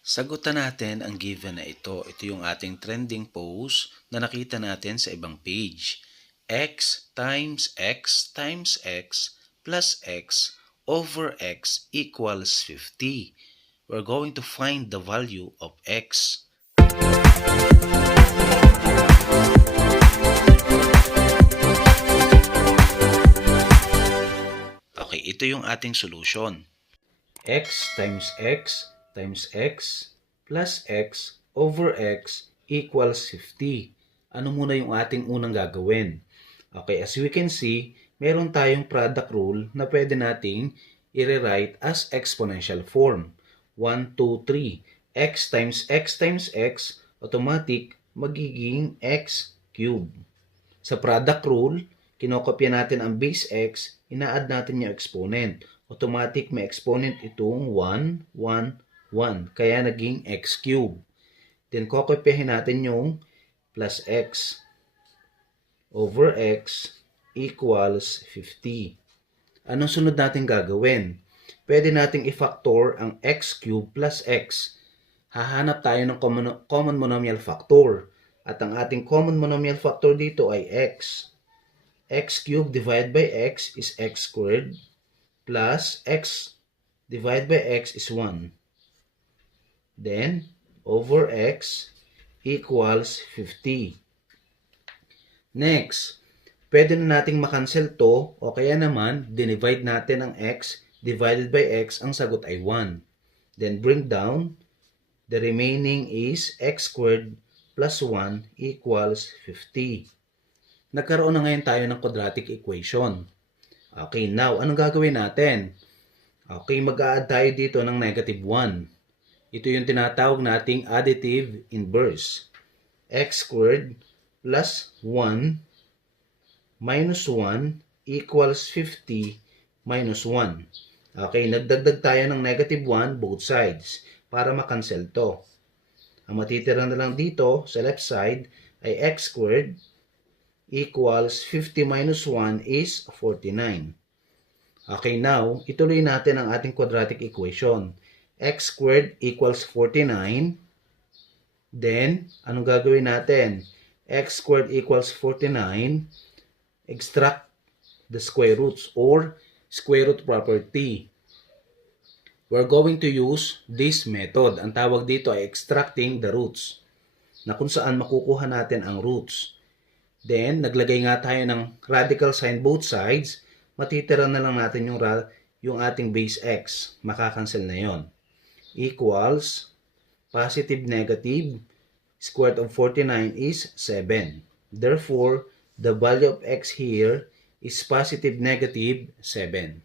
Sagutan natin ang given na ito. Ito yung ating trending post na nakita natin sa ibang page. X times X times X plus X over X equals 50. We're going to find the value of X. Okay, ito yung ating solution. X times X times X plus X over X equals 50. Ano muna yung ating unang gagawin? Okay, as we can see, meron tayong product rule na pwede nating i-rewrite as exponential form. 1, 2, 3. X times X, automatic magiging X cubed. Sa product rule, kinokopya natin ang base X, ina-add natin yung exponent. Automatic may exponent itong 1, 1, 1. Kaya naging X cubed. Then, kokopyahin natin yung plus X over X equals 50. Anong sunod natin gagawin? Pwede nating i-factor ang X cubed plus X. Hahanap tayo ng common monomial factor. At ang ating common monomial factor dito ay X. X cubed divided by X is X squared plus X divided by X is 1. Then, over X equals 50. Next, pwede na nating makancel to o kaya naman, dinivide natin ang X divided by X, ang sagot ay 1. Then, bring down, the remaining is X squared plus 1 equals 50. Nagkaroon na ngayon tayo ng quadratic equation. Okay, now, anong gagawin natin? Okay, mag-a-add tayo dito ng negative 1. Ito yung tinatawag nating additive inverse. X squared plus 1 minus 1 equals 50 minus 1. Okay, nagdagdag tayo ng negative 1 both sides para makancel to. Ang matitira na lang dito sa left side ay X squared equals 50 minus 1 is 49. Okay, now, ituloy natin ang ating quadratic equation. X squared equals 49. Then, anong gagawin natin? X squared equals 49. Extract the square roots or square root property. We're going to use this method. Ang tawag dito ay extracting the roots, na kung saan makukuha natin ang roots. Then, naglagay nga tayo ng radical sign both sides. Matitira na lang natin yung ating base X. Makakancel na yon. Equals positive negative square root of 49 is 7. Therefore, the value of X here is positive negative 7.